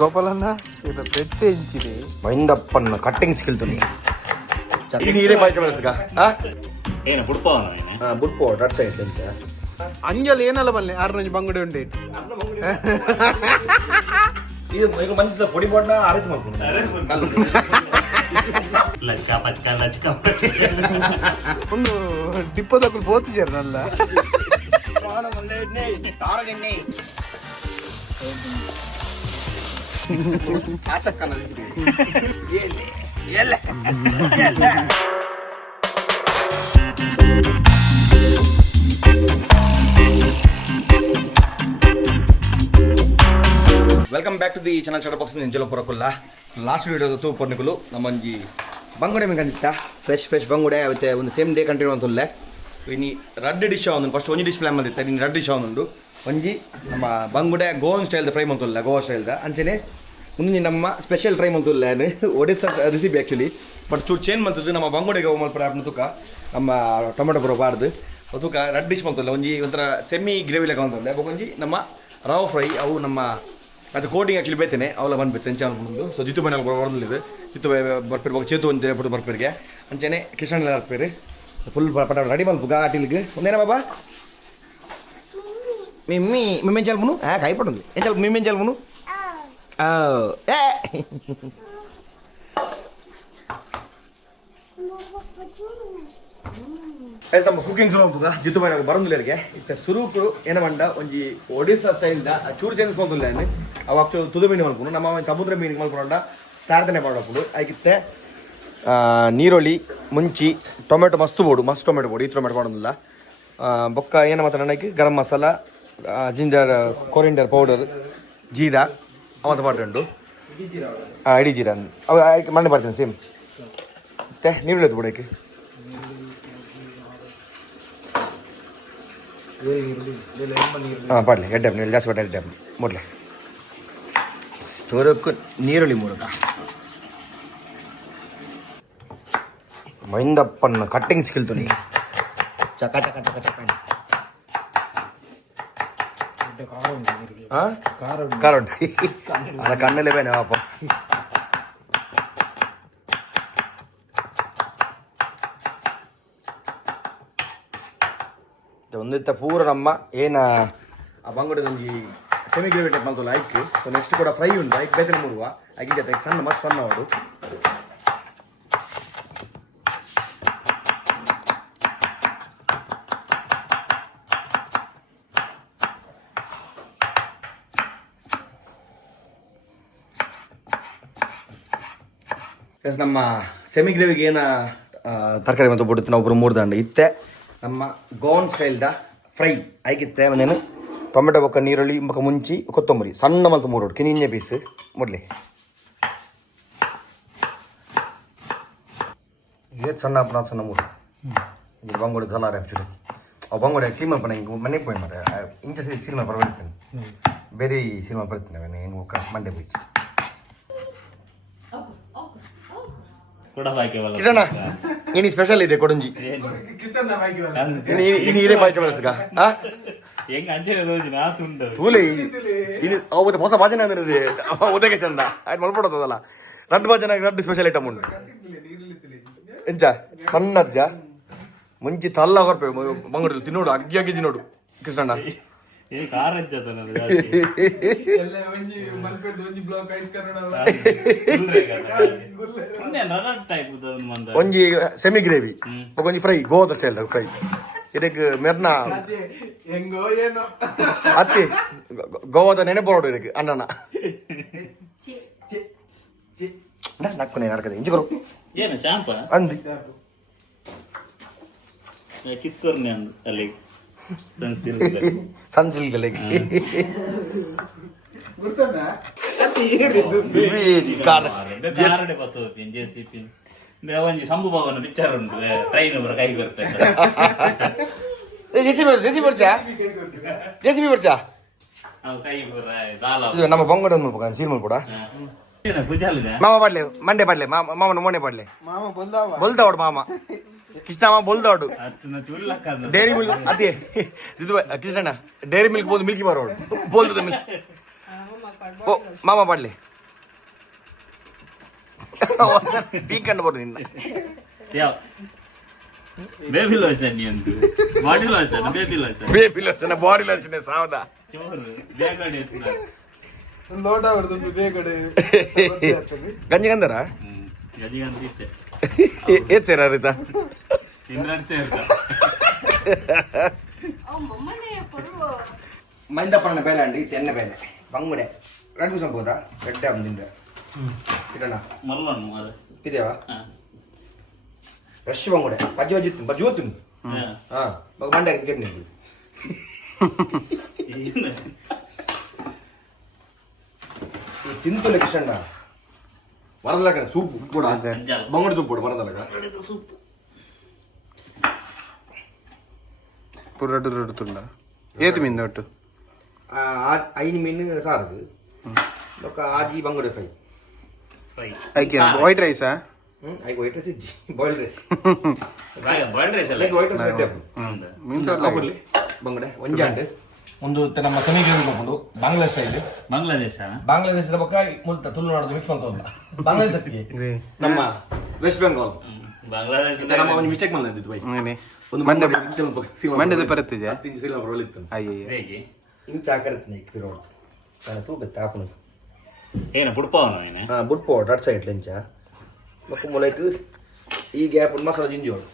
ಗೋಪಾಲಣ್ಣ ಇದು ಪೆಟ್ಟೆಂಚಿದೆ ಮೈಂದಪ್ಪನ cutting skill ತುನಿ ನೀರೇ ಬಾಯ್ಕೆ ಬೆಳೆಸ್ಗ ಏನು ಬುಡ್ಪವನ ಬುಡ್ಪೋ ರಡ್ ಸೈಡ್ ಅಂತ ಅಂಜಲ್ ಏನಲ್ಲ ಬಲ್ಲೆ ಆರ್ನಂಜ್ ಬಂಗುಡೆ ಉಂಡೆ ಇದು ಈಗ ಮಂದಿದ ಪೊಡಿ ಬಣ್ಣ ಆರೈಕೆ ಮಾಡ್ಕೊಂಡು ಲಚ್ಕ ಪಚ್ಕ ಲಚ್ಕ ಒಂದು ಡಿಪ್ಪದಕ್ಕೂ ಬೋತಿದ್ದಾರೆ ನಲ್ಲ welcome back to the channel chat box నేను జలపురకుల్ల లాస్ట్ వీడియో ತೂ ಪೊರ್ನಿಕುಲು ನಮ್ಮಂಜಿ ಬಂಗುಡೆ ಮಿಂಗ್ ಅಂದಿತ್ತ ಫ್ರೆಶ್ ಬಂಗುಡೆ ಅವತ್ತೆ ಒಂದು ಸೇಮ್ ಡೇ ಕಂಟಿನ್ಯೂ ಅಂತುಲ್ಲೆ ಇನಿ ರಡ್ ಡಿಶ್ ಆವೊಂದು ಫಸ್ಟ್ ಒಂಜಿ ಡಿಶ್ ಪ್ಲಾನ್ ಮಾಡಿತ್ತ ಇನಿ ರಡ್ ಡಿಶ್ ಆವೊಂದು ಒಂಜಿ ನಮ್ಮ ಬಂಗುಡೆ ಗೋವನ್ ಸ್ಟೈಲ್ದ ಫ್ರೈ ಮಂತುಲ್ಲ ಗೋವಾ ಸ್ಟೈಲ್ದ ಅಂಚನೆ ಮುಂದೆ ನಮ್ಮ ಸ್ಪೆಷಲ್ ಟ್ರೈ ಮಂತುಲ್ಲ ಒಡಿಸ್ಸಾ ರೆಸಿಪಿ ಆ್ಯಕ್ಚುಲಿ ಬಟ್ ಚೂರು ಚೇಂಜ್ ಮಂತದ್ದು ನಮ್ಮ ಬಂಗುಡೆಗೆ ಮಲ್ಪಡ ತುಕ ನಮ್ಮ ಟೊಮೆಟೊ ಬರೋ ಬಾರ್ದು ತುಕ ರಡ್ ಡಿಶ್ ಮಂತುಲ್ಲ ಒಂಜಿ ಒಂಥರ ಸೆಮಿ ಗ್ರೇವಿ ಲೆಕ್ಕ ಅಂತುಲ್ಲೆ ಒಂಜಿ ನಮ್ಮ ರವಾ ಫ್ರೈ ಅವು ನಮ್ಮ ಅದು ಕೋಟಿಂಗ್ ಆ್ಯಕ್ಚುಲಿ ಬೇತೇನೆ ಅವಲ ಬಂದ್ಬಿಟ್ಟು ಎಂಚ ಮುಂದು ಸೊ ಜಿತ್ತು ಮನೇಲಿ ಬರೋದಿಲ್ಲ ಜಿತ್ತು ಬರ್ಪಿರ್ಬೇಕು ಚೇತು ಒಂದು ಬಿಟ್ಟು ಬರ್ಪಿರ್ಗೆ ಅಂಚೆನೆ ಕಿಶನ್ ಎಲ್ಲ ಬರ್ಪೇರಿ ಫುಲ್ ಪಟ ರೆಡಿ ಬಂದು ಘಾಟಿಲ್ಗೆ ಒಂದೇನ ಬಾಬಾ మిమ్మి మిమ్మేం చల్పును కైపడుంది ఏం చల్పు మిమ్మేం చల్పును ನಮ್ಮ ಕುಕಿಂಗ್ ಸುರುಪುಗ ಜಿತ್ತು ಮನೆ ಬರೋದಿಲ್ಲರಿಗೆ ಇತ್ತ ಸುರುಪು ಏನ ಮಂಡ ಒಂಜಿ ಒಡಿಸ್ಸಾ ಸ್ಟೈಲ್ದ ಚೂರು ಚೇಂಜಸ್ ಮಾಡ್ತಿಲ್ಲ ಅವು ಅಷ್ಟು ತುದು ಮೀನು ಮಲ್ಪುನು ನಮ್ಮ ಸಮುದ್ರ ಮೀನಿಗೆ ಮಲ್ಪೊಂಡ ತಾರತನೆ ಮಾಡೋದು ಆಗಿತ್ತೆ ನೀರುಳ್ಳಿ ಮುಂಚಿ ಟೊಮೆಟೊ ಮಸ್ತ್ ಟೊಮೆಟೊ ಬೋಡು ಈ ಟೊಮೆಟೊ ಮಾಡೋದಿಲ್ಲ ಬೊಕ್ಕ ಏನು ಮಾತ್ರ ನನಗೆ ಗರಂ ಮಸಾಲ ಜಿಂಜರ್ ಕೊರಿಂಡರ್ ಪೌಡರ್ ಜೀರಾ ಅವತ್ತು ಮಾಡ್ಕೊಂಡು ಇಡೀ ಜೀರಾ ಅವು ಮಣ್ಣೆ ಬರ್ತೀನಿ ಸೇಮ್ ಮತ್ತೆ ನೀರುಳ್ಳಿ ಬಿಡೋಕ್ಕೆ ಪಡ್ಲಿ ಎಡ್ಡೆ ನೀರು ಜಾಸ್ತಿ ಪಡ್ಡ ಎಡ್ಡೆ ಮೂಡಲೆ ಸ್ಟೋರಕ್ಕೂ ನೀರುಳ್ಳಿ ಮೂಡಕ ಮೈಂದಪ್ಪನ ಕಟ್ಟಿಂಗ್ ಸ್ಕಿಲ್ ತುನಿ ಚಕ ಚಕ ಚಕ ಚಕ ಖಾರ ಉಂಟು ಅದ ಕಣ್ಣಲ್ಲೇ ಬೇನೆ ಪಾಪ ಒಂದಿತ್ತ ಪೂರ ನಮ್ಮ ಏನು ಆ ಬಂಗುಡದೊಂದು ಸೆಮಿ ಗ್ರೇವಿ ಟೈಪ್ ಮಾಡ್ತಲ್ಲ ಐಕ್ ಸೊ ನೆಕ್ಸ್ಟ್ ಕೂಡ ಫ್ರೈ ಉಂಟು ಐಕ್ ಬೇತನೆ ಮೂಡುವ ಐಕಿಗೆ ಸಣ್ಣ ಮಸ್ತ್ ಸಣ್ಣ ಅವರು ನಮ್ಮ ಸೆಮಿ ಗ್ರೇವಿಗೆ ಏನು ತರಕಾರಿ ಮತ್ತು ಬಿಡುತ್ತೆ ನಾವು ಒಬ್ಬರು 3 ದಂಡ ಇತ್ತೆ ನಮ್ಮ ಗೋವನ್ ಸ್ಟೈಲ್ದ ಫ್ರೈ ಆಗಿತ್ತೆ ಒಂದೇನು ಟೊಮೆಟೊ ಬೊಕ್ಕ ನೀರುಳ್ಳಿ ಬೊಕ್ಕ ಮುಂಚಿ ಕೊತ್ತಂಬರಿ ಸಣ್ಣ ಮಲ್ತು 3 ಕಿನಿನ್ನೆ ಪೀಸ್ ಮುಡ್ಲಿ ಏತ್ ಸಣ್ಣ ಅಪ್ಪ ಸಣ್ಣ 3 ಇದು ಬಂಗೋಡು ಸಲಾರ ಆ್ಯಕ್ಚುಲಿ ಅವು ಬಂಗೋಡೆ ಕ್ಲೀನ್ ಮಾಡ್ಕೊಂಡು ಹಿಂಗೆ ಮನೆಗೆ போய் ಮಾಡ ಇಂಚ ಸಿನಿಮಾ ಪರವಾಗಿರ್ತೇನೆ ಬೇರೆ ಸಿನಿಮಾ ಬರ್ತೀನಿ ಅವನು ಹೆಂಗೆ ಹೋಗ ಮಂಡೆ போய் ಕಿರಣ ಇನಿ ಸ್ಪೆಷಲ್ ಇದೆ ಕೊಡುಂಜಿ ನೀರೇ ಬಾಯ್ಕೆ ಬೆಳೆಸ್ಗ ತೂಲೆ ಅವತ್ತು ಹೊಸ ಭಾಜನೆ ಅಂದ್ರೆ ಉದಕ್ಕೆ ಚಂದ ಆಯ್ತು ಮಲ್ಪಡೋದಲ್ಲ ರದ್ದು ಭಾಜನ ರದ್ದು ಸ್ಪೆಷಲ್ ಐಟಮ್ ಉಂಟು ಎಂಚ ಸಣ್ಣಜ್ಜ ಮುಂಚೆ ತಲ್ಲ ಹೊರಪೆ ಮಂಗಳೂರು ತಿನ್ನೋಡು ಅಗ್ಗಿ ಅಗ್ಗಿ ತಿನ್ನೋಡು ಕೃಷ್ಣಣ್ಣ ಒಂಜಿ ಸೆಮಿ ಗ್ರೇವಿ ಒಂಜಿ ಫ್ರೈ ಗೋವಾದ ಸ್ಟೈಲ್ ಫ್ರೈ ಇದಕ್ಕೆ ಮೆರ್ನ ಅತ್ತಿ ಗೋವಾದ ನೆನೆ ಬರೋಡು ಇದಕ್ಕೆ ಅಣ್ಣನ ನಕ್ಕನೆ ನಡ್ಕದೆ ಇಂಚು ಕೊರು ಏನು ಶಾಂಪ ಅಂದಿ ಕಿಸ್ಕೊರ್ನೆ ಅಂದು ಅಲ್ಲಿ ಸನ್ಸಿಲ್ಗಲೆಗೆ ಒಂಜಿ ಸಂಭು ಭವನ ಪಿಕ್ಚರ್ ಉಂಟು ಟ್ರೈನ್ ಒಬ್ಬರ ಕೈ ಬರ್ತದೆ ಜೆಸಿಬಿ ಬರ್ಚಾ ನಮ್ಮ ಬಂಗಡ ಸೀರ್ಮಲ್ ಕೂಡ ಮಾಮ ಪಾಡ್ಲೆ ಮಂಡೆ ಪಾಡ್ಲೆ ಮಾಮನ ಮೋನೆ ಪಾಡ್ಲೆ ಬೊಲ್ದಾವಡು ಮಾಮ ಕೃಷ್ಣಮ್ಮ ಬೊಲ್ದಾವಡು ಡೈರಿ ಮಿಲ್ಕ್ ಅದೇ ಇದು ಕೃಷ್ಣಣ್ಣ ಡೈರಿ ಮಿಲ್ಕ್ ಬೋದು ಮಿಲ್ಕಿ ಬರೋಡು ಬೋಲ್ದ ಮಿಲ್ಕ್ ಓ ಮಾಮ ಪಾಡ್ಲಿ ಪೀಕಂಡು ಬರ್ರಿ ನಿನ್ನ ಯಾವ ಬೇಬಿ ಲೋಷನ್ ಎಂದು body lotion baby lotion baby lotion body lotion ಸಾವದ ಚೋರು ಬೇಗಡೆ ಎತ್ತಿನ ಒಂದು ಲೋಟ ಹೊಡೆದು ಬೇಗಡೆ ಗಂಜಿ ಗಂಧರ ಗಜಿಗಂತ ಇತ್ತೆ ಏತ್ ಸೇರ ರೀತಾ ತಿನ್ನಡ್ತಾ ಇರ್ತ మైందపడిన బేల అండి తెన్న బేల బంగుడే రెడ్ కూసం పోదా రెడ్ డ్యామ్ తింటే ఇటన్నా మల్లను అది ఇదేవా ఫ్రెష్ బంగుడే పచ్చి జ్యోతుంది ఒక మండే క్రికెట్ నీకు తింతులే కృష్ణ వరదలాగా సూప్ కూడా బంగుడు సూప్ కూడా వరదలాగా సూప్ ಪುರಡು ರೊಡ್ತುಂಡ ಏತು ಮೀನು ಒಟ್ಟು 5 ಮೀನು ಸಾರದು ఒక ఆజీ బంగుడే ఫ్రై ಐಕೆ ವೈಟ್ ರೈಸಾ ಐ ವೈಟ್ ರೈಸ್ ಇಜ್ಜಿ ಬಾಯ್ಲ್ಡ್ ರೈಸ್ ಬಾಯ್ಲ್ಡ್ ರೈಸ್ ಅಲ್ಲ ಲೈಕ್ ವೈಟ್ ರೈಸ್ ರೆಡ್ ಮೀನು ಬಂಗುಡೆ ಒಂಜಾಂಡ್ ಒಂದು ನಮ್ಮ ಸಮೀಪ ಹೋಗ್ಕೊಂಡು ಬಾಂಗ್ಲಾ ಸ್ಟೈಲ್ ಬಾಂಗ್ಲಾದೇಶದ ಪಕ್ಕ ಮುಲ್ತ ತುಳುನಾಡು ಮಿಕ್ಸ್ ಮಾಡ್ತವಲ್ಲ ಬಾಂಗ್ಲಾದೇಶ ನಮ್ಮ ವೆಸ್ಟ್ ಬೆಂಗಾಲ್ ಬಾಂಗ್ಲಾದೇಶ ನಮ್ಮ ಒಂದು ಮಿಸ್ಟೇಕ್ ಮಾಡಿದ್ದು ಬೈ ಒಂದು ಮಂಡ್ಯದ ಬರುತ್ತಿದೆ 10 ಸಿಲ ಬರಲಿತ್ತು ಅಯ್ಯಯ್ಯ ಹೇಗೆ ಇಂಚ ಆಕರತ್ನೆ ಕಿರೋಡ್ ನಾನು ತೂಬತ್ತೆ ಆಪನು ಏನು ಬುಡ್ಪವನು ಏನೇ ಬುಡ್ಪೋ ಡಾಟ್ ಸೈಡ್ ಲೆಂಚ ಮಕ್ಕ ಮೊಲೈಕ್ ಈ ಗ್ಯಾಪ್ ಒಂದು ಮಸಾಲ ಜಿಂಜೋಡು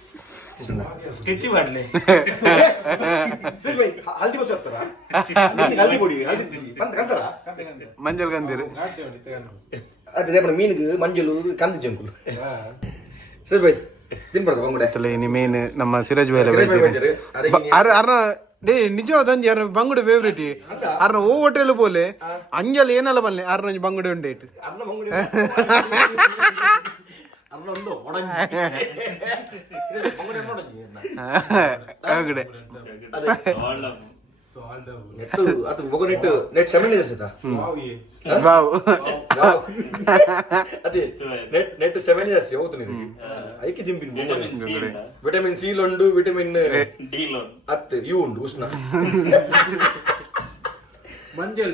ಸ್ಟಿಚ್ ಮಾಡ್ಲಿ ಸರಿ ಬೈ ಹಲ್ದಿ ಬಸ್ ಹಾಕ್ತಾರಾ ಹಲ್ದಿ ಪೊಡಿ ಹಲ್ದಿ ಬಂತ ಕಂತಾರ ಮಂಜಲ್ ಗಂದಿರು ಅದೇ ಬರ ಮೀನಿಗೆ ಮಂಜಲು ಕಂದಿ ಜಂಕುಲು ಸರಿ ಬೈ ತಿನ್ಬಾರ್ದು ಬಂಗುಡೆ ಇನಿ ಮೇನ್ ನಮ್ಮ ಸಿರಾಜ್ ಬೇಲೆ ಅರ್ನ ಡೇ ನಿಜವಾದಂಜಿ ಅರ್ನ ಬಂಗುಡೆ ಫೇವ್ರೇಟ್ ಅರ್ನ ಓ ಹೋಟೆಲ್ ಬೋಲೆ ಅಂಜಲ್ ಏನಲ್ಲ ಬಲ್ಲೆ ಅರ್ನ ಬಂಗುಡೆ ಉಂಡೇಟ್ ಅರ್ನ ಬಂಗುಡೆ ಅರ್ನ ಒಂದು ಒಡಂಜಿ ಬಂಗುಡೆ ನೋಡಂಜಿ ಆಗಡೆ ನೆಟ್ಟು ಅದು ಮಗು ನೆಟ್ 7 ಡೇಸ್ ಆಯ್ತಾ ವಾವ್ ಅದೇ ನೆಟ್ 7 ಡೇಸ್ ಹೋಗ್ತು ನಿನಗೆ ಐಕೆ ದಿಂಬಿನ ವಿಟಮಿನ್ ಸಿ ಉಂಡು ವಿಟಮಿನ್ ಡಿ ಅತ್ತು ಯು ಉಂಡು ಉಷ್ಣ ಮಂಜಲ್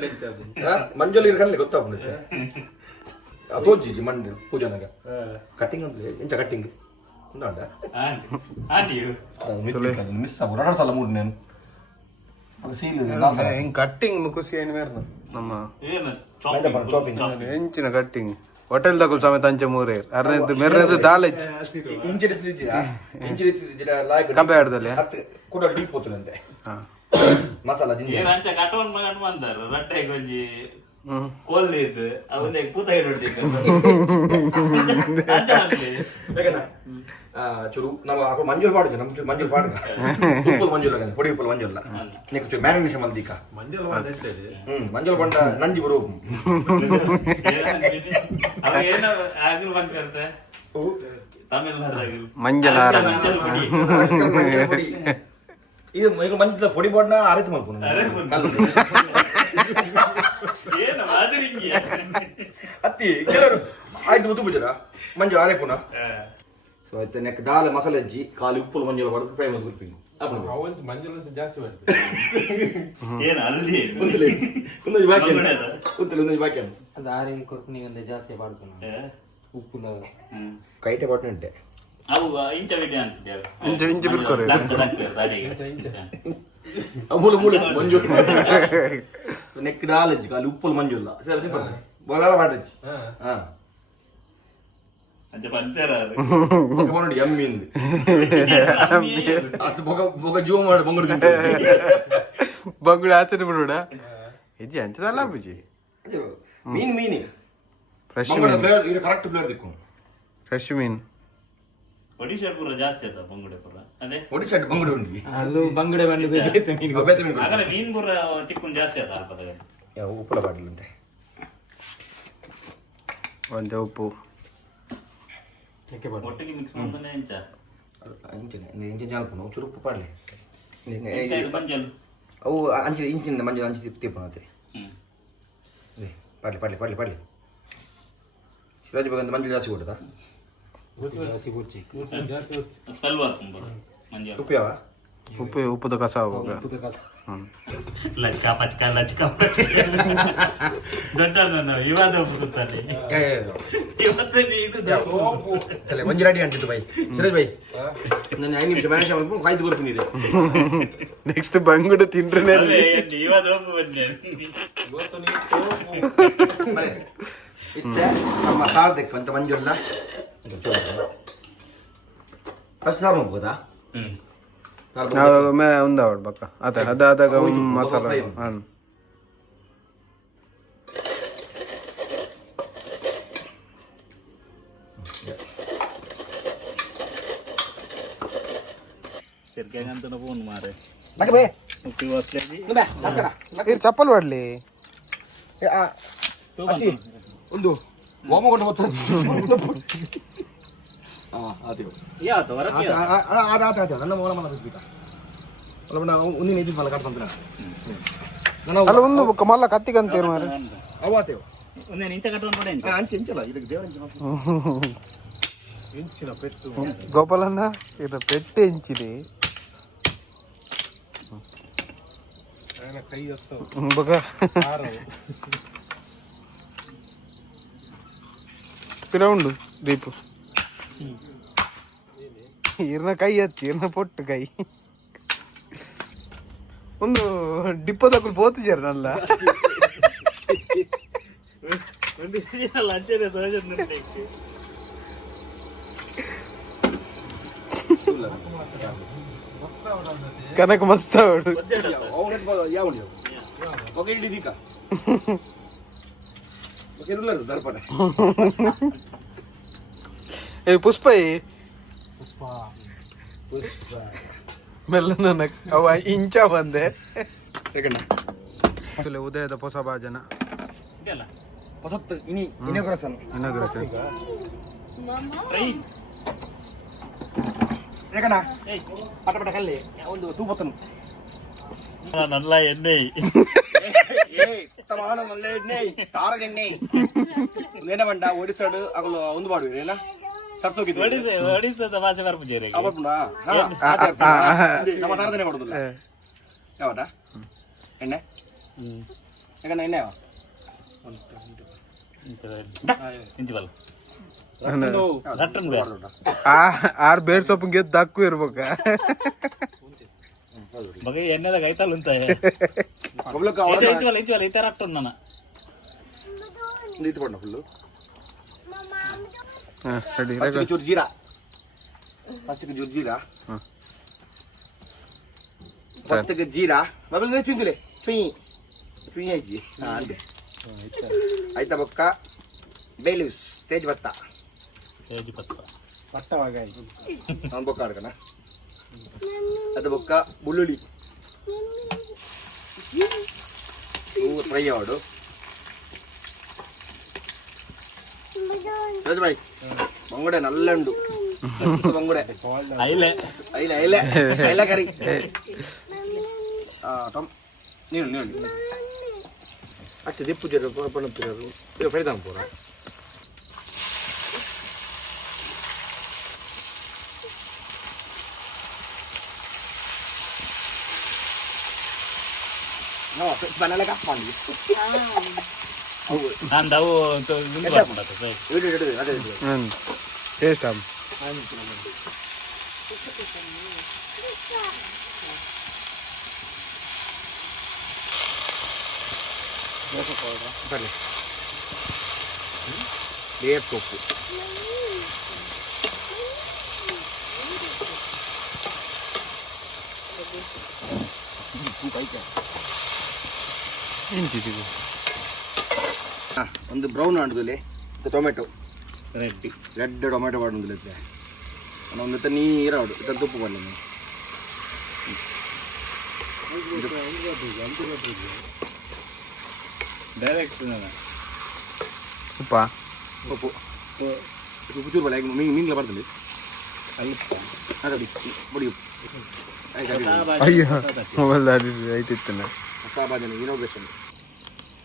ಮಂಜಲ್ ಇರ್ಕಲ್ಲಿ ಗೊತ್ತಾಗ್ಬಿಡುತ್ತೆ ತೋಜಿ ಮಂಡ್ಯ ಪೂಜಾನಾಗ ಕಟ್ಟಿಂಗ್ ಅಂದ್ರೆ ಎಂಚ ಕಟ್ಟಿಂಗ್ ಉಂಡ ಮಿಸ್ ಆಗ್ಬೋದು 2 ಸಲ ಮೂಡ್ ನಾನು ಹಿಂಗ್ ಕಟ್ಟಿಂಗ್ ಖುಷಿ ಏನು ಬೇರೆ ನಮ್ಮ ಹೆಂಚಿನ ಕಟ್ಟಿಂಗ್ ಹೋಟೆಲ್ ತಗೊಳ್ ಸಮೇತ ಅಂಚೆ ಮೂರೇ ಅರ್ನದ್ದು ಮೆರ್ನದ್ದು ದಾಲೆಜ್ ಕಂಪೆ ಆಡ್ದಲ್ಲಿ ಕೂಡ ಡೀಪ್ ಹೋಗ್ತದಂತೆ ಮಸಾಲ ಜಿಂಜರ್ ಅಂಚೆ ಕಟೋನ್ ಮಗನ್ ಬಂದಾರ ರಟ್ಟೆ ಗೊಂಜಿ ಕೋಲ್ಲಿ ಇದ್ದು ಅವನೇ ಪೂತ ಹಿಡಿದಿದ್ದ ಚೂರು ನಾವು ಅಪ್ಪ ಮಂಜೂರು ಪಾಡುದು ನಮ್ಗೆ ಮಂಜೂರು ಪಾಡುಗ ಉಪ್ಪಲ್ ಮಂಜೂರು ಪೊಡಿ ಉಪ್ಪಲ್ ಮಂಜೂರ್ಲ ನೀಕು ಚೂರು ಮ್ಯಾರಿನೇಷನ್ ಮಲ್ದೀಕ ಮಂಜೂರು ಬಂಡ ನಂಜಿ ಬರೋ ಏನು ಆಗಿಲ್ ಬಂದ್ಕರ್ತೆ ತಮಿಳ್ನಾಡು ಮಂಜಲ್ ಪೊಡಿ ಇದು ಮಂಜದ ಪೊಡಿ ಬಾಡ್ನ ಆರೈತೆ ಮಾಡ್ಕೊಂಡು ಏನು ಮಾದರಿಂಗಿ ಅತ್ತಿ ಕೆಲವರು ಆಯ್ತು ಮುದ್ದು ಬಿಜರ ಮಂಜು ಆರೆ ಪುನಃ ಸೊ ಆಯ್ತು ನೆಕ್ ದಾಲ್ ಮಸಾಲೆ ಅಜ್ಜಿ ಖಾಲಿ ಉಪ್ಪು ಮಂಜುಲ ಹೊಡೆದು ಫ್ರೈ ಮಾಡಿ ಗುರ್ಪಿಂಗ್ ಏನು ಅಲ್ಲಿ ಒಂದು ಬಾಕಿ ಅದು ಆರೆ ಕೊರ್ಪುನಿಗಂದ ಜಾಸ್ತಿ ಮಾಡ್ತಾನೆ ಉಪ್ಪುಲ ಕೈಟೆ ಬಾಟ್ನೆ ಉಂಟೆ ಅವು ಇಂಚ ವಿಡಿಯೋ ಅಂತಿದ್ದಾರೆ ಇಂಚ ಬಿಡ್ಕೋರೆ ಮೂಲ ಮಂಜು ನೆಕ್ ದಾಲ್ ಅಜ್ಜಿ ಖಾಲಿ ಉಪ್ಪು ಮಂಜುಲ್ಲ ಸರಿ ಬಗಾಲ ಬಾಟಜ್ಜಿ ಹಾ ಅಂಚೆ ಪಂಚರ ನೋಡಿ ಎಮ್ಮಿ ಅದು ಬೊಗ ಜೀವ ಮಾಡಿ ಬಂಗುಡು ಬಂಗುಡೆ ಆಚರಣೆ ಬಿಡೋಡ ಹೆಜ್ಜೆ ಅಂಚದಲ್ಲ ಬುಜಿ ಮೀನಿ ಫ್ರೆಶ್ ಇದು ಕರೆಕ್ಟ್ ಫ್ಲೇವರ್ ದಿಕ್ಕು ಫ್ರೆಶ್ ಮೀನ್ ಒಡಿಶಾ ಪೂರ ಜಾಸ್ತಿ ಅದ ಬಂಗುಡೆ ಪೂರ ಅದೇ ಒಡಿಶಾ ಬಂಗುಡೆ ಉಂಡಿ ಅದು ಬಂಗಡೆ ಬಂದು ಆಗಲೇ ಮೀನ್ ಪೂರ ತಿಕ್ಕುನ್ ಜಾಸ್ತಿ ಅದ ಅಲ್ಪದಾಗ ಉಪ್ಪುಲ ಬಾಟಲ್ ಒಂದೇ ಉಪ್ಪು ಒಟ್ಟಿಗೆ ಮಿಕ್ಸ್ ಮಾಡ್ತಾನೆ ಇಂಚ ಇಂಚಿನ ಜಾಲ್ಪುನ ಚೂರು ಉಪ್ಪು ಪಾಡ್ಲಿ ಮಂಜಲ್ ಅವು ಇಂಚಿನ ಮಂಜು ಅಂಚಿ ತಿಪ್ಪನತ್ತೆ ಪಾಡ್ಲಿ ಶಿರಾಜ್ ಬೇಗಂತ ಮಂಜು ಜಾಸ್ತಿ ಕೊಟ್ಟದ ಜಾಸ್ತಿ ಕುರ್ಚಿ ಸ್ಮೆಲ್ ಬರ್ತದೆ ಮಂಜಲ್ ಉಪ್ಪು ಯಾವ ಉಪ್ಪುದ ಕಸ ಹೋಗ ಲಚ್ಕಾ ಪಚ್ಕ ದೊಡ್ಡ ಇವಾದ ಒಪ್ಪುತ್ತಾನೆ ಇವತ್ತು ನೀನು ಮಂಜು ರೆಡಿ ಅಂತಿದ್ದು ಬೈ ಸುರೇಶ್ ಬೈ ನಾನು 5 ನಿಮಿಷ ಮ್ಯಾನೇಜ್ ಕಾಯ್ದು ಕೊಡ್ತೀನಿ ನೆಕ್ಸ್ಟ್ ಬಂಗುಡು ತಿಂಡ್ರೆ ಇವಾದ ಒಪ್ಪು ಬನ್ನಿ ಇತ್ತೆ ನಮ್ಮ ಸಾರ್ದಕ್ಕೆ ಅಂತ ಮಂಜುಲ್ಲ ಫಸ್ಟ್ ಸಾರು ಮಾಡ್ಬೋದಾ ఉందావాడు పక్క అదే అదాగా మసాలా ఫోన్ మారే చప్పలు పడలే ಒಂದು ಹೋಮಗೊಂಡು ಹೋಗ್ತದೆ ನನ್ನ ಮೊಳ ಮನ ಬಿಸ್ಬಿಟ್ಟ ಒಂದಿನ ಇದು ಮಲ ಕಟ್ಕೊಂತ ಅಲ್ಲ ಒಂದು ಮಲ್ಲ ಕತ್ತಿಗಂತೇರು ಮಾರೆ ಅವಾತೇವು ಇಂಚ ಕಟ್ಕೊಂಡು ಅಂಚೆ ಇಂಚಲ್ಲ ಇದಕ್ಕೆ ದೇವರ ಇಂಚಿನ ಪೆಟ್ಟು ಗೋಪಾಲಣ್ಣ ಇದು ಪೆಟ್ಟು ಇಂಚಿದೆ ಕೈ ಬಗ ಪಿರೌಂಡು ದೀಪು ಇರ್ನ ಕೈ ಹತ್ತಿ ಇರ್ನ ಪೊಟ್ಟು ಕೈ ಒಂದು ಡಿಪ್ಪದಕ್ಕೂ ಪೋತಿದ್ದಾರೆ ನಲ್ಲ ಕನಕ ಮಸ್ತ್ ಅವಡು ಏ ಪುಷ್ಪ ಮೆಲ್ಲನ ಅವ ಇಂಚ ಬಂದೆ ಉದಯದ ಹೊಸ ಭಾಜನ ಹೊಸತ್ತು ಇನಾಗ್ರೇಷನ್ ಏಕಣ್ಣ ಪಟ ಪಟ ಕಲ್ಲಿ ಒಂದು ತೂಪತ್ತನು ನಲ್ಲ ಎಣ್ಣೆ ಉತ್ತಮ ನಲ್ಲ ಎಣ್ಣೆ ತಾರದ ಎಣ್ಣೆ ನೇನ ಬಂಡ ಒಡಿಸಾಡು ಅಗಲು ಒಂದು ಮಾಡುವೆ ಏನ ಸರ್ಸೋಗಿದ್ದು ಒಡಿಸದ ಭಾಷೆ ಬರ್ಪುಜೇರಿ ಅವರ್ಪುಂಡ ನಮ್ಮ ತಾರದನೆ ಮಾಡುದಿಲ್ಲ ಯಾವಟ ಎಣ್ಣೆ ಯಾಕಣ್ಣ ಎಣ್ಣೆ ಯಾವ ಇಂಚಿ ಬಲ್ಲ ಆರ್ ಬೇರ್ ಸೊಪ್ಪು ಗೆದ್ದು ದಕ್ಕು ಇರ್ಬೇಕ ಮಗ ಎಣ್ಣೆದಾಗ ಐತಲ್ಲ ಅಂತ ಈ ತರ ಅಟ್ಟು ನನ್ನ ನೀತು ಬಣ್ಣ ಫುಲ್ಲು ರೆಡಿ ಚೂರು ಜೀರಾ ಫಸ್ಟಿಗೆ ಚೂರು ಜೀರಾ ಫಸ್ಟಿಗೆ ಜೀರಾ ಮೊದಲು ಚುಂಜುಲೆ ಚುಯಿ ಚುಯಿ ಆಯ್ತು ಅಂದೆ ಆಯ್ತಾ ಬೊಕ್ಕ ಬೇಲೂಸ್ ತೇಜ್ ಭತ್ತ ಪಟ್ಟವಾಗ ನಾನು ಬೊಕ್ಕ ಆಡ್ಕಣ ಅದು ಬೊಕ್ಕ ಬುಳ್ಳುಳ್ಳಿ ಫ್ರೈ ಆಡು ಬಾಯ್ ಬಂಗುಡೆ ನಲ್ಲ ಉಂಡು ಬಂಗುಡೆ ಐಲೆ ಐಲೆ ಐಲೆ ಐಲೆ ಕರಿ ನೀನು ನೀನು ಅಚ್ಚ ದಿಪ್ಪು ಜರ ಪಣಪ್ಪಿರೋರು ಇದು ಫೈದಾನ್ ಪೂರ banana kapan gitu? ನಾನು ತಾವು ಟೇಸ್ಟ್ ಆಮ್ ಬನ್ನಿ ಬೇರೆ ಸೊಪ್ಪು ಇಂಚಿದಿದೆ ಒಂದು ಬ್ರೌನ್ ಆಡುದಿಲ್ಲ ಟೊಮೆಟೊ ರೆಡ್ ಟೊಮೆಟೊ ಮಾಡುದಿಲ್ಲ ಒಂದು ನೀರು ಆಡು ಇತ್ತ ತುಪ್ಪು ಬರಲಿ ಡೈರೆಕ್ಟ್ ಉಪ್ಪ ಉಪ್ಪು ಉಪ್ಪು ಚೂರು ಬರಲಿ ಮೀನುಗಳ ಬರ್ತದೆ ಅಲ್ಲಿ ಬಡಿ ಉಪ್ಪು ಅಯ್ಯೋ ಮೊಬೈಲ್ ಐತಿತ್ತು ಸಾಬಾಜನ ಇನೋವೇಷನ್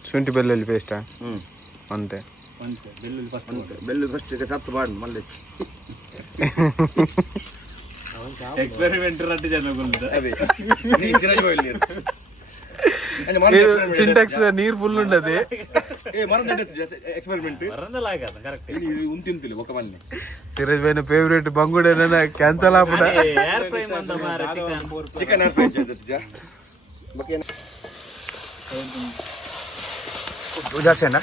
ಶುಂಠಿ ಬೆಳ್ಳುಳ್ಳಿ ಪೇಸ್ಟಾ ಅಂತೆ ಬೆಳ್ಳುಳ್ಳಿ ಫಸ್ಟ್ ಸತ್ತು ಮಾಡಿ ಮಲ್ಲೆಚ್ಚಿ ಎಕ್ಸ್ಪೆರಿಮೆಂಟ್ ರಡ್ಡು ಜನ ಬಂದ సింటాక్స్ నీరు ఫుల్ ఉండదు సిరాజ్ పైన ఫేవరెట్ బంగుడేనా క్యాన్సల్ ఆపడా ಏರ್ ಫ್ರೈ ಮಂದ ಮಾರ ಚಿಕನ್ ಜಾಸ್ತಿ ಅಣ್ಣ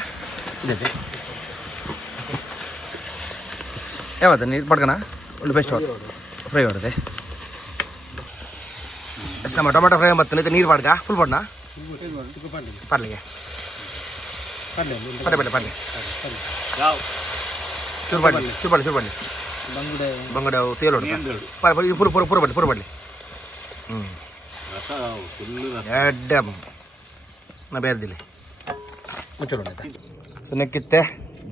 ಇದೆ ಯಾವತ್ತ ನೀರು ಪಡ್ಕಣ ಒಂದು ಬೆಸ್ಟ್ ಫ್ರೈ ಬರುತ್ತೆ ಎಷ್ಟು ನಮ್ಮ ಟೊಮೆಟೊ ಫ್ರೈ ಮತ್ತೆ ನೀರು ಪಡ್ಕ ಫುಲ್ ಪಡ್ನ ಪಡ್ಲಿಗೆ ಪಡ್ಲೆ ಚೂರು ಪಡ್ಲಿ ಬಂಗಡೆ ತೇಲು ಪೂರ ಪಡ್ಲಿ ಎಡ್ಡೆ ನಾ ಬೇರೆದಿಲ್ಲ ಮುಚ್ಚಲು ನೆಕ್ಕಿತ್ತೆ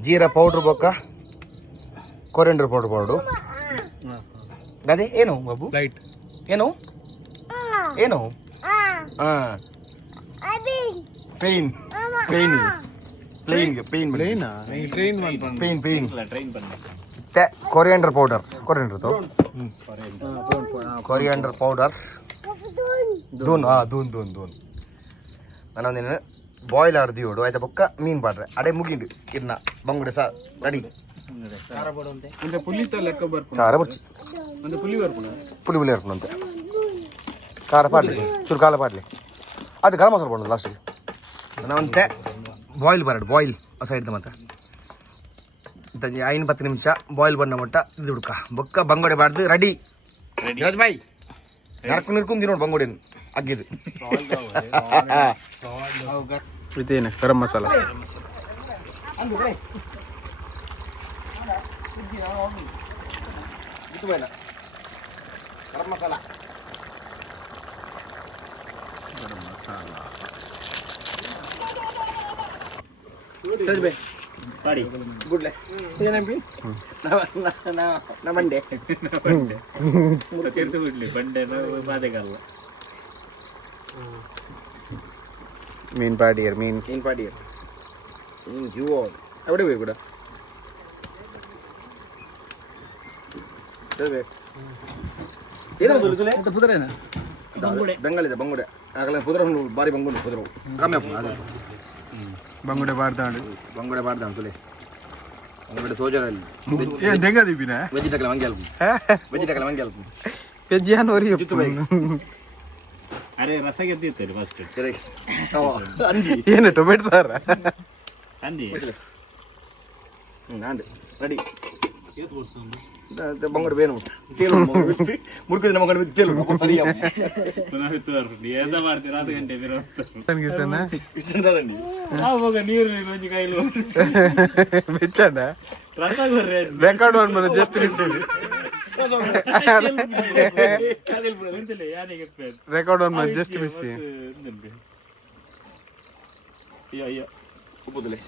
ಜೀರಾ ಪೌಡ್ರ್ ಬೊಕ್ಕ ಕೊರಿಯಂಡರ್ ಪೌಡ್ರು ಅದೇ ಏನು ಬಾಬು ಲೈಟ್ ಏನು ಏನು ಪೇನ್ ಮತ್ತೆ ಕೊರಿಯಂಡರ್ ಪೌಡರ್ ಕೊರಿಯಂಡರ್ ಪೌಡರ್ ದೂನ್ ನಾನೊಂದಿನ ಬಾಯ್ಲ್ ಆಡ್ದು ಇಡು ಆಯ್ತಾ ಬೊಕ್ಕ ಮೀನು ಪಾಡ್ರೆ ಅಡೆ ಮುಗಿಂಡು ಇರ್ನ ಬಂಗುಡೆ ಸಹ ರೆಡಿ ಖಾರ ಬರ್ಚಿ ಪುಲಿ ಬರ್ಪುಣಂತೆ ಖಾರ ಪಾಡ್ಲಿ ಚೂರು ಕಾಲ ಪಾಡ್ಲಿ ಅದು ಗರಂ ಮಸಾಲ ಪಡೋದು ಲಾಸ್ಟಿಗೆ ನಾವಂತೆ ಬಾಯ್ಲ್ ಬಾಯ್ಲ್ ಆ ಸೈಡ್ ಮತ್ತೆ 5-10 ನಿಮಿಷ ಬಾಯ್ಲ್ ಬಂದ ಮಟ್ಟ ಇದು ಹುಡ್ಕ ಬೊಕ್ಕ ಬಂಗೋಡೆ ಬಾಡ್ದು ರೆಡಿ ಬಾಯ್ ನರ್ಕು ನಿರ್ಕೊಂಡು ನೋಡಿ ಬಂಗೋಡೆ ಅಗ್ಗಿದು ಇದೇನೆ ಗರಂ ಮಸಾಲ ಗರಂ ಮಸಾಲ ಪಾಡಿ ಗುಡ್ಲೆ ಏನೆಂಪಿ ನಮ್ಮಂಡೆ ತೀರ್ತು ಬಿಡ್ಲಿ ಬಂಡೆ ಬಾದೆಗಲ್ಲ ಮೀನ್ ಪಾಡಿಯರ್ ಮೀನ್ ಜೀವೋ അവിടെ പോയി കൂടെ ಬೆಂಗಾಲಿದೆ ಬಂಗುಡೆ ಆಗಲೇ ಪುದ್ರ ಬಾರಿ ಬಂಗುಡೆ ಪುದ್ರ ಬಂಗುಡೆ ಬಾಡ್ದಾಂಡು ತುಲೆ ಬಂಗುಡೆ ತೋಜರಲ್ಲಿ ಹೆಂಗ ದಿಪ್ಪಿನ ವೆಜಿಟೇಬಲ್ ಹಂಗೆ ಅಲ್ಪ ವೆಜ್ಜಾನ್ ಒರಿ ಅರೆ ರಸ ಗೆದ್ದಿರ್ತಾರೆ ಫಸ್ಟ್ ಏನು ಟೊಮೆಟೊ ಸಾರ ಅಂದಿ ನಾಂಡು ರೆಡಿ ಬಂಗುಡೆ ಬೇನು ಮುರುಕಿದ ನಮ್ಮ ಕಡೆ ತೇಲು ಸರಿ ಎಂತ ಮಾಡ್ತೀರ 10 ಗಂಟೆ ಇಷ್ಟಂತದಂಡಿ ಹೋಗ ನೀರು ಒಂಜಿ ಕೈಲು ಬೆಚ್ಚಣ್ಣ ರೆಕಾರ್ಡ್ ಮಾಡ್ಬೋದು ಜಸ್ಟ್ ರೆಕಾರ್ಡ್ ಮಾಡಿ ಜಸ್ಟ್ ಮಿಸ್ ಉಪ್ಪುದಲೆ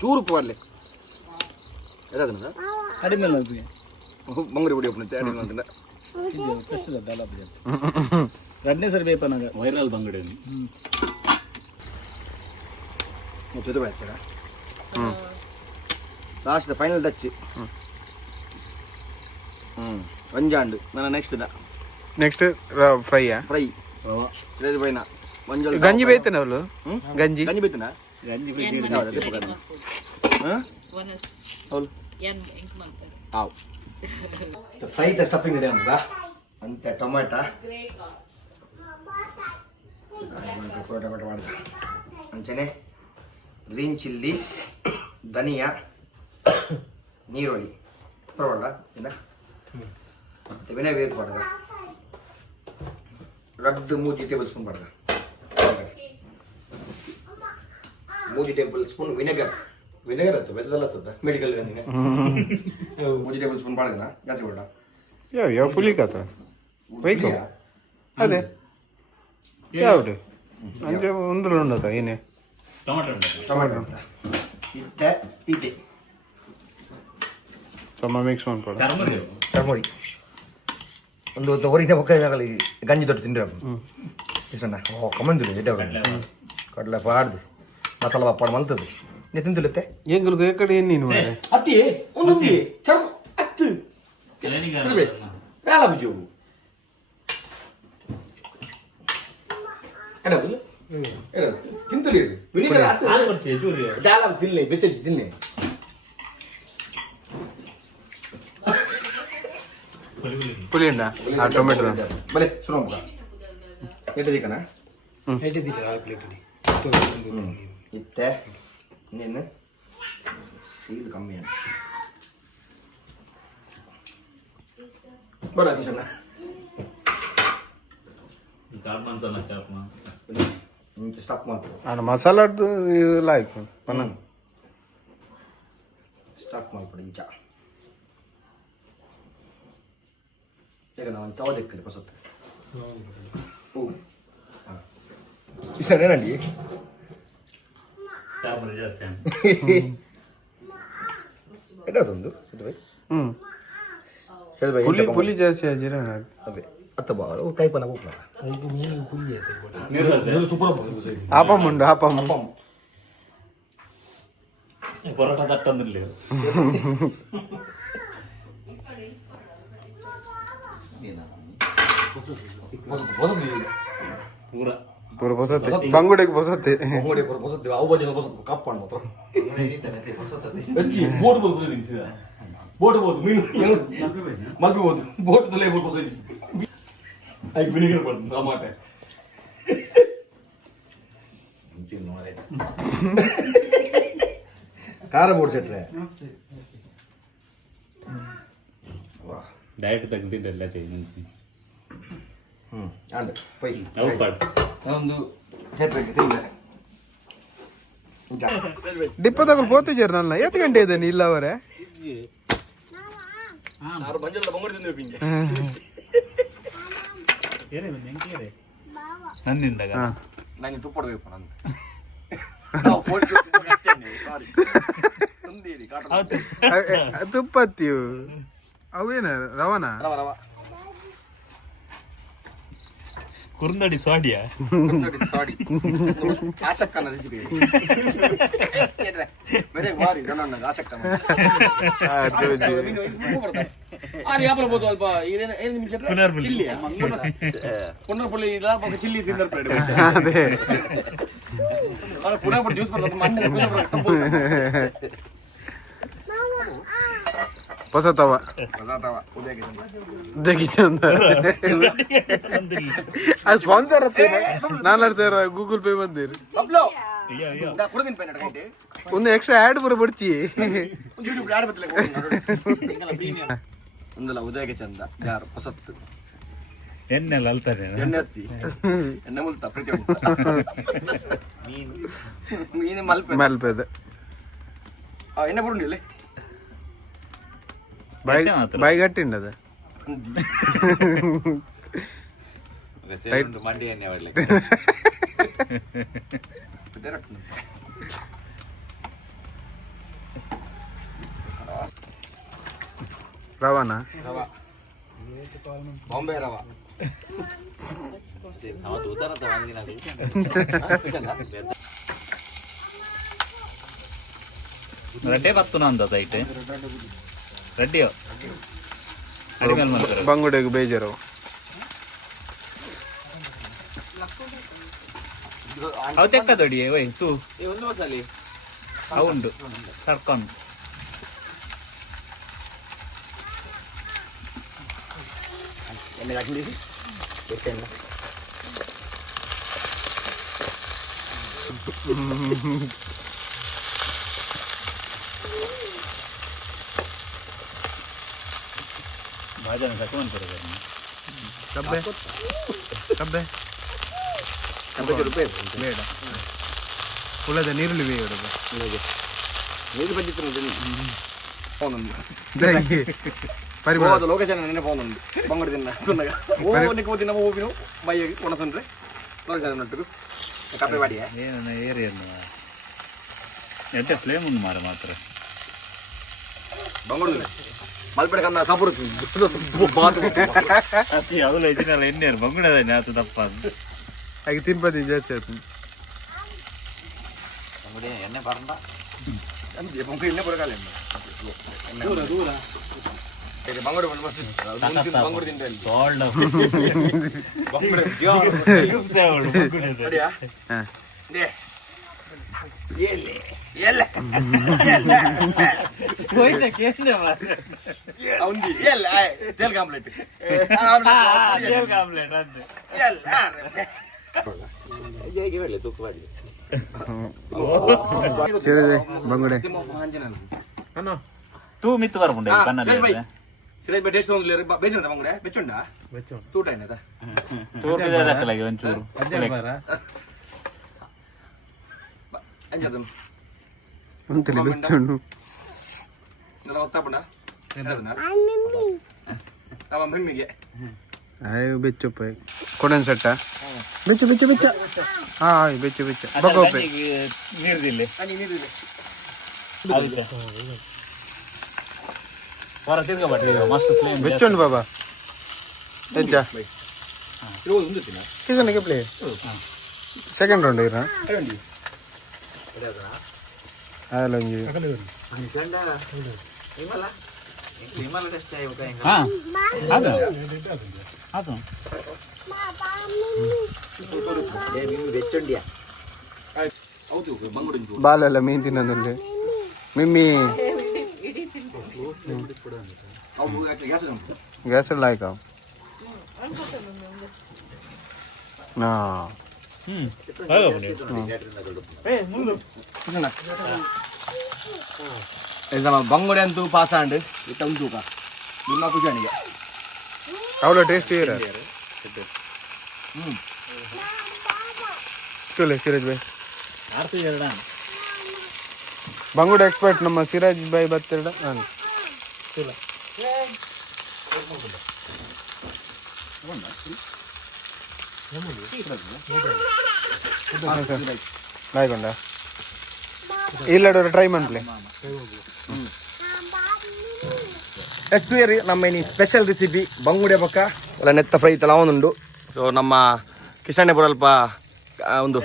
ಚೂರು ಉಪ್ಪು ಮಾಡಲಿ ಬಂಗುಡೆ ಬಿಡಿ ಎರಡನೇ ಸರಿ ಬೇಕು ನಂಗೆ ವೈರಲ್ ಬಂಗಡೆ ಲಾಸ್ಟ್ ಫೈನಲ್ ಟಚ್ ವಂಜಾಂಡು ನನ್ನ ನೆಕ್ಸ್ಟ್ ಫ್ರೈ ಪೈನ ಗಂಜಿ ಬೇಯ್ತಾನೆ ಅವಳು ಗಂಜಿ ಬೇಯ್ತಾನ ಫ್ರೈ ಸ್ಟಫಿಂಗ್ ರೆಡಿ ಅಂತ ಟೊಮೆಟೊ ಮಾಡಿದ ಅಂಚನೆ ಗ್ರೀನ್ ಚಿಲ್ಲಿ ಧನಿಯಾ ನೀರುಳ್ಳಿ ಪರವಾಡ ಏನ ಮತ್ತೆ ವಿನೆಗರ್ ಪಡದ ರಡ್ಡು 3 ಟೇಬಲ್ ಸ್ಪೂನ್ ಪಡದ 3 ಟೇಬಲ್ ಸ್ಪೂನ್ ವಿನೆಗರ್ ಅತ್ತು ಬೆಲ್ಲಲ್ಲ ಅತ್ತದ ಮೆಡಿಕಲ್ ಗಂದಿನ 3 ಟೇಬಲ್ ಸ್ಪೂನ್ ಪಡದನ ಜಾಸ್ತಿ ಪಡ ಯಾವ ಪುಲಿ ಕಾತ ವೈಕೋ ಅದೇ ಯಾವುದು ಅಂದ್ರೆ ಒಂದ್ರಲ್ಲಿ ಉಂಡದ ಏನೇ ಟೊಮೆಟೊ ಟೊಮೆಟೊ ಇತ್ತೆ ಸಮ ಮಿಕ್ಸ್ ಮಾಡ್ಕೊಡ ಚರ್ಮಡಿ ಒಂದು ಹೊರಗಿನ ಪಕ್ಕ ಆಗಲಿ ಗಂಜಿ ದೊಡ್ಡ ತಿಂಡಿ ಇಷ್ಟಣ್ಣ ಕಮ್ಮಂದಿಲ್ಲ ಎಡ್ಡೆ ಕಡಲೆ ಪಾಡ್ದು ಮಸಾಲ ಪಪ್ಪಾಡ ಮಲ್ತದ್ದು ನೀ ತಿಂದಿಲ್ಲತ್ತೆ ಎಂಗಲ್ಗೆ ಕಡೆ ನೀನು ಅತ್ತಿ ಒಂದು ಚರ್ಮ ಅತ್ತು ಯಾಲ ಬಿಜು ಎಡ ಎಡ ತಿಂತಲಿ ವಿನಿಗರ್ ಅತ್ತು ಜಾಲ ತಿನ್ನೆ ಬೆಚ್ಚಿ ತಿನ್ನೆ ಪುಳಿ ಉಂಡ ಆ ಟೊಮೆಟೊ ಬಲೆ ಸುಣ ಎಟ್ಟಿದಿಕ್ಕನ ಇತ್ತೆ ನೀನು ಇದು ಕಮ್ಮಿ ಅಂತ ಬಡ ಅತಿಶಣ್ಣ ಇಂಚು ಸ್ಟಾಪ್ ಮಾಡ್ತೀವಿ ಆನ ಮಸಾಲಾಡ್ದು ಇಲ್ಲ ಆಯ್ತು ಪನ್ನ ಸ್ಟಾಪ್ ಮಾಡ್ಬಿಡಿ ಇಂಚ ಈಗ ನಾವು ತವದಿಕ್ಕಲಿ ಹೊಸತ್ತು ಹೂ ಇಷ್ಟೇನಂಡಿ ಎಡದೊಂದು ಪುಲಿ ಜಾಸ್ತಿ ಆಜಿರ ಅದೇ ಅತ್ತ ಬಾ ಕೈಪನ ಹೋಗ್ಲ ಆಪಂ ಉಂಡು ಆಪಂ ಪರೋಟ ತಟ್ಟಂದಿಲ್ಲ ಪೂರ ಬಸತ್ತೆ ಬಂಗುಡೆಗೆ ಬಸತ್ತೆ ಅವು ಬಜೆ ಕಪ್ಪ ಮಾತ್ರ ಬೋಟ್ ಬೋದು ಮೀನು ಮಲ್ಪಿಬೋದು ಬೋಟ್ ತಲೆ ಬೋದು ಐದು ವಿನಿಗರ್ ಬರ್ತದೆ ಟಮಾಟೆ ಖಾರ ಬೋಡ್ಸೆಟ್ರೆ ಡಯಟ್ ತೆಗ್ದಿದ್ದೆಲ್ಲ ಮುಂಚೆ ಅಂಡ್ ಪೈ ಅವು ಪಾಟ್ ಒಂದು ಚಟ್ರಿಗೆ ತಿಂದೆ ಡಿಪ್ಪ ತಗೊಂಡು ಪೋತಿದ್ದೀರ ನನ್ನ ಎತ್ತು ಗಂಟೆ ಇದ್ದೇನೆ ಇಲ್ಲ ಅವರೇ ಬಂಜಲ್ಲ ಬಂಗೋಡಿ ತಿಂದ್ರೆ ಪಿಂಗೆ ನನ್ನಿಂದಾಗ ನಂಗೆ ತುಪ್ಪ ಕೊಡ್ಬೇಕು ನಂದು ತುಪ್ಪತ್ತಿವು ಅವೇನ ರವನ ರವ ರವ ಕುರ್ನಡಿ ಸ್ವಾಡಿಯಾ ಸಾಡಿ ಆಶಕ್ಕನ ರೆಸಿಪಿ ಬೇರೆ ಬಾರಿ ನನ್ನ ಆಶಕ್ಕನ ಆರಿ ಆಪಲ ಬೋದು ಅಲ್ಪ ಏನು ನಿಮಿಷ ಚಿಲ್ಲಿ ಪುನರ್ಪುಳಿ ಇಲ್ಲ ಚಿಲ್ಲಿ ತಿಂದರ್ ಬೇಡ ಅದೇ ಅರೆ ಪುನಃ ಜ್ಯೂಸ್ ಬರ್ತದೆ ಮಣ್ಣೆ ಹೊಸ ತವ ಜಗಿ ಚಂದ ಆ ಸ್ಪಾನ್ಸರ್ ಹತ್ತೇನೆ ನಾನು ಸರ್ ಗೂಗಲ್ ಪೇ ಬಂದಿರು ಒಂದು ಎಕ್ಸ್ಟ್ರಾ ಆಡ್ ಬರ ಬಡ್ಚಿ ಒಂದಲ್ಲ ಉದಯಗೆ ಚಂದ ಯಾರು ಹೊಸತ್ತು ಎಣ್ಣೆಲ್ಲ ಅಲ್ತಾರೆ ಎಣ್ಣೆ ಹತ್ತಿ ಎಣ್ಣೆ ಮುಲ್ತ ಪ್ರತಿಯೊಂದು ಮೀನು ಮಲ್ಪೆ ಮಲ್ಪದ ಎಣ್ಣೆ ಬಿಡು ಇಲ್ಲಿ ಬಾಯಿ ಗಟ್ಟಿಂಡದ ಮಂಡಿ ಎಣ್ಣೆ ಒಳ್ಳೆ ರವಾನ ರವಾ ಬಾಂಬೆ ರವಾ ರೆಡ್ಡೆ ಬತ್ತು ನಂದ ಐತೆ ರೆಡ್ಡಿಯೋ ಅಡಿಮೇಲೆ ಮಾಡ್ತಾರೆ ಬಂಗುಡೆಗೆ ಬೇಜಾರು ಅವು ತೆಕ್ಕದೊಡಿ ಒಯ್ ತೂ ಒಂದು ಮಸಾಲೆ ಅವುಂಡು ಕರ್ಕೊಂಡು ಎಣ್ಣೆ ಹಾಕಿದ್ದೀವಿ ಎಣ್ಣೆ ಭಾಜನ ಕಟ್ಕೊಂಡು ಬರೋದು ಕಬ್ಬೆ ಕಬ್ಬೆ ರೂಪಾಯಿ ಬೇಡ ಕುಲದ ನೀರುಳ್ಳಿ ಬೇಯೋದು ನೀರು ಬಂದಿತ್ತು ಫೋನೊಂದು ಪರಿಮಳ ಲೊಕೇಶನ್ ನೆನೆ ಫೋನೊಂದು ಬಂಗಡಿ ತಿನ್ನ ಓ ನಿಕ್ಕು ದಿನ ಹೋಗಿನು ಬೈಯಾಗಿ ಕೊಣಸಂದ್ರೆ ಲೊಕೇಶನ್ ನಟ್ಟು ಕಪ್ಪೆ ಬಾಡಿಯ ಏನು ಏರಿಯನ್ನು ಎಡ್ಡೆ ಫ್ಲೇಮ್ ಒಂದು ಮಾರ ಮಾತ್ರ ಬಂಗಡಿ ಮಲ್ಪಡೆ ಕನ್ನ ಸಪುರು ಬಾತು ಅತಿ ಅವಳು ಇದನ್ನೆಲ್ಲ ಎಣ್ಣೆ ಬಂಗುಡೆ ಆತು ದಪ್ಪ ಹಾಗೆ ತಿನ್ಪದಿ ಜಾಸ್ತಿ ಆಯ್ತು ಎಣ್ಣೆ ಬರಂದ ಎಣ್ಣೆ ಬರಕಾಲ ದೂರ ಬಂಗುಡೆ ಬಂಗುಡೆ ತಿಂತ ಸೇರಿದೆ ಬಂಗುಡೆ ತೂ ಮಿತ್ತು ಬರ್ಬುಂಡೆ ಸಿರಾಜ್ ಬೈ ಟೇಸ್ಟ್ ಬೇಜಾರ ಬಂಗುಡೆ ಬೆಚ್ಚುಂಡ ತೂಟ ಏನದ ತೂಟದಾಕಲಾಗಿ ಒಂಚೂರು ಅಂಜದ ಅಂತಲೇ ಬೆಚ್ಚುಂಡು ಒತ್ತಾಪುಂಡ ಮಿಮ್ಮಿಗೆ ಅಯ್ಯೋ ಬೆಚ್ಚಪ್ಪ ಕೊಡನ್ ಸೆಟ್ಟ ಬೆಚ್ಚು ಬೆಚ್ಚು ಬೆಚ್ಚ ಹಾ ಬೆಚ್ಚು ಬೆಚ್ಚ ಬಗೋಪೆ ನೀರ್ದಿಲ್ಲ ಹೊರ ತಿರ್ಗಬಟ್ರಿ ಮಸ್ತ್ ಪ್ಲೇನ್ ಬೆಚ್ಚುಂಡು ಬಾಬಾ ಹೆಜ್ಜ ಸೀಸನ್ಗೆ ಪ್ಲೇ ಸೆಕೆಂಡ್ ರೌಂಡ್ ಇರ ಅಲ್ಲೊಂಜಿ ಅದು ಬಾಲೆಲ್ಲ ಮೀನ್ ತಿನ್ನೋದಲ್ಲಿ ಮಿಮ್ಮಿ ಗ್ಯಾಸ್ ಎಲ್ಲ ಆಯ್ಕ ನಾ ಬಂಗುಡೆ ಅಂತೂ ಪಾಸ ಅಂಡ್ ಇತ್ತೊಂದು ತೂಕ ನಿಮ್ಮ ಪೂಜಾನಿಗೆ ಅವಳ ಟೇಸ್ಟ್ ಇರ ಚಲೋ ಸಿರಾಜ್ ಭಾಯ್ ಬಂಗುಡೆ ಎಕ್ಸ್ಪರ್ಟ್ ನಮ್ಮ ಸಿರಾಜ್ ಭಾಯ್ ಬತ್ತೆರಡ ಆಯ್ಕೊಂಡ ಇಲ್ಲಡ ಟ್ರೈ ಮಾಡ್ಲೆ ಎಷ್ಟು ಇಯರ್ ನಮ್ಮ ಈ ಸ್ಪೆಷಲ್ ರೆಸಿಪಿ ಬಂಗುಡೆ ಪಕ್ಕ ಎಲ್ಲ ನೆತ್ತ ಫ್ರೈ ತಲ ಅವನುಂಡು ಸೊ ನಮ್ಮ ಕಿಶಾಣೆಪುರ ಅಲ್ಪ ಒಂದು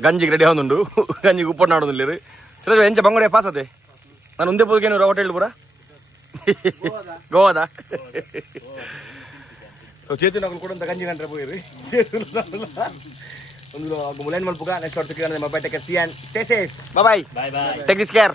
ಗಂಜಿಗೆ ರೆಡಿ ಅವನುಂಡು ಗಂಜಿಗೆ ಉಪ್ಪು ನಾಡೋದಿಲ್ಲ ಸರಿ ಎಂಚ ಬಂಗುಡೆ ಪಾಸ್ ಅದೇ ನಾನು ಒಂದೇ ಪೋದಕೇನು ಹೋಟೆಲ್ ಪೂರ ಗೋವಾದ ಸೊ ಚೇತು ನಾವು ಕೊಡುವಂಥ ಗಂಜಿ ಕಂಡ್ರೆ ಹೋಗಿರಿ ಒಂದು ಮುಲೈನ್ ಮಲ್ಪುಗ ನೆಕ್ಸ್ಟ್ ಹೊರತು ಮೊಬೈಲ್ ಟೇಕ್ ಸಿ and stay safe bye bye bye take this care